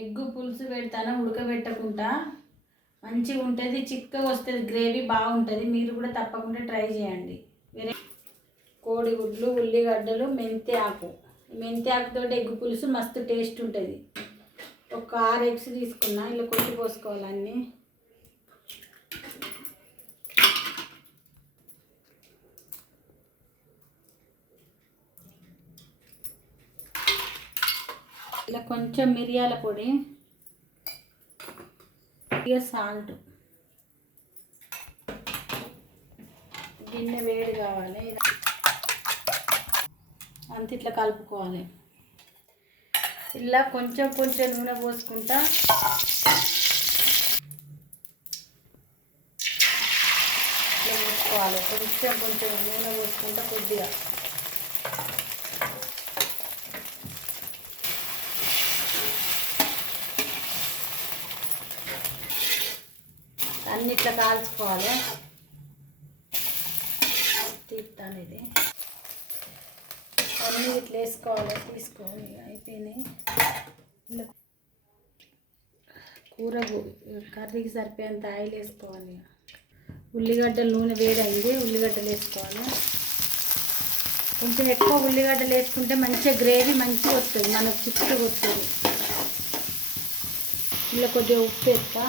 Egg పులుసు పెడతాను ఉడకబెట్టకుండా? మంచిగా ఉంటుంది చిక్కగా వస్తుంది గ్రేవీ బాగుంటుంది. మీరు కూడా తప్పకుండా ట్రై చేయండి. వేరే కోడిగుడ్లు ఉల్లిగడ్డలు మెంతి ఆకు. మెంతి ఆకుతో ఎగ్గు పులుసు మస్తు టేస్ట్ ఉంటుంది. ఒక ఆరు ఎగ్స్ తీసుకున్నా ఇలా కొట్టి పోసుకోవాలన్నీ ఇలా కొంచెం మిరియాల పొడి ఇక సాల్ట్ గిన్నె వేడి కావాలి. అంత ఇట్లా కలుపుకోవాలి. ఇలా కొంచెం కొంచెం నూనె పోసుకుంటా. ఇట్లా పోసుకోవాలి. కొంచెం కొంచెం నూనె పోసుకుంటా కొద్దిగా. అన్ని ఇట్లా కాల్చుకోవాలి. తీస్తాను ఇది. అన్నీ ఇట్లా వేసుకోవాలి తీసుకోవాలి. అయిపోయినాయి. కూర కర్రీకి సరిపోయేంత ఆయిల్ వేసుకోవాలి. ఇక. ఉల్లిగడ్డలు నూనె వేడైంది ఉల్లిగడ్డలు వేసుకోవాలి. కొంచెం ఎక్కువ ఉల్లిగడ్డలు వేసుకుంటే మంచిగా గ్రేవీ మంచిగా వస్తుంది మనకు చిక్కగా వస్తుంది. ఇలా కొద్దిగా ఉప్పు వేస్తా.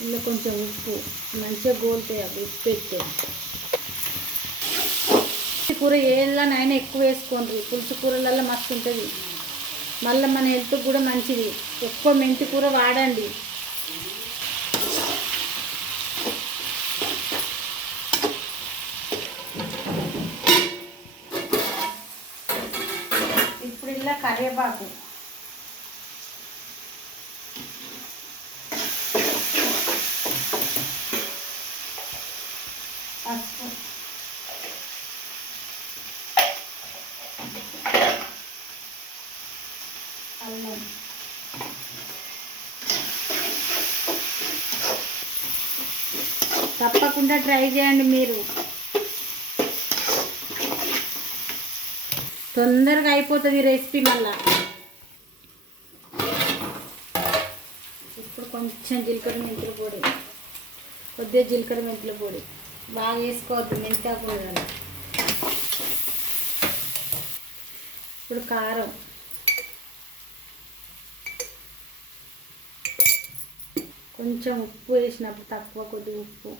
ఇందులో కొంచెం ఉప్పు మంచిగా గోల్తాయి అవి ఉప్పు వేస్తే కూర ఏళ్ళనైనా ఎక్కువ వేసుకోండి పులుసు కూరలలో మస్తు ఉంటుంది. మళ్ళీ మన హెల్త్కి కూడా మంచిది. ఎక్కువ మెంతి కూర వాడండి. ఇప్పుడు ఇలా కరివేపాకు. అల్లం. తప్పకుండా ట్రై చేయండి మీరు. తొందరగా అయిపోతుంది రెసిపీ మళ్ళా. ఇప్పుడు కొంచెం జీలకర్ర మెంతుల పొడి. కొద్దిగా జీలకర్ర మెంతుల పొడి. బాగా వేసుకోవద్దు మెంతా పొడి ఇప్పుడు కారం. కొంచెం ఉప్పు వేసినప్పుడు తక్కువ కొద్దిగా ఉప్పు.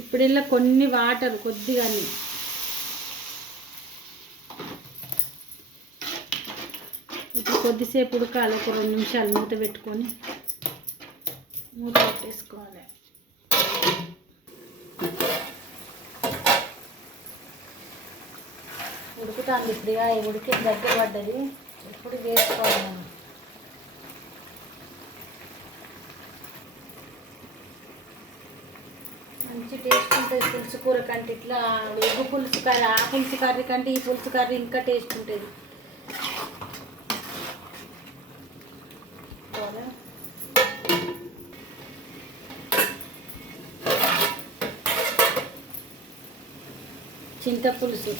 ఇప్పుడు ఇలా కొన్ని వాటర్ కొద్దిగా ఇప్పుడు కొద్దిసేపు ఉడకాలి ఒక రెండు నిమిషాలు మూత పెట్టుకొని. మూత పెట్టేసుకోవాలి. ఉడుకుతాను ఇప్పుడు ఉడికి దగ్గర పడ్డది. ఇప్పుడు వేసుకోవాలి. మంచి టేస్ట్ ఉంటుంది పులుసు కూర కంటే ఇట్లా ఎగ్గు పులుసు కర్రీ ఆ పులుసు కర్రీ కంటే ఈ పులుసు కర్రీ ఇంకా టేస్ట్ ఉంటుంది. చాలా. చింత పులుసు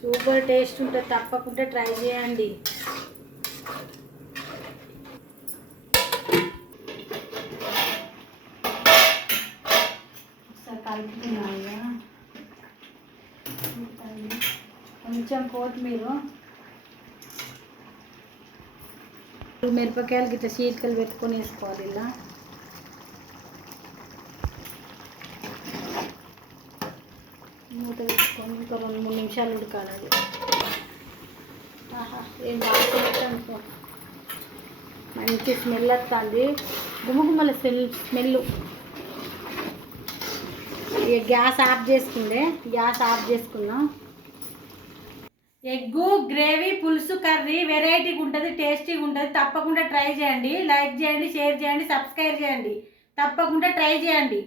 సూపర్ టేస్ట్ ఉంటుంది తప్పకుండా ట్రై చేయండి. కొంచెం కొత్తిమీర. మిరపకాయలకి ఇట్లా చీటికలు పెట్టుకొని వేసుకోవాలి ఇలా. మూత పెట్టుకొని ఇంకా రెండు మూడు నిమిషాలు ఉడకాలి అది. ఆహా. ఏం బాగా అనుకో. మంచి స్మెల్ వస్తుంది. గుమగుమల స్మెల్ స్మెల్. ఇక గ్యాస్ ఆఫ్ చేసుకుండే గ్యాస్ ఆఫ్ చేసుకున్నాం ఎగ్గు గ్రేవీ పులుసు కర్రీ వెరైటీగా ఉంటుంది టేస్టీగా ఉంటుంది. తప్పకుండా ట్రై చేయండి. లైక్ చేయండి షేర్ చేయండి సబ్స్క్రైబ్ చేయండి. తప్పకుండా ట్రై చేయండి.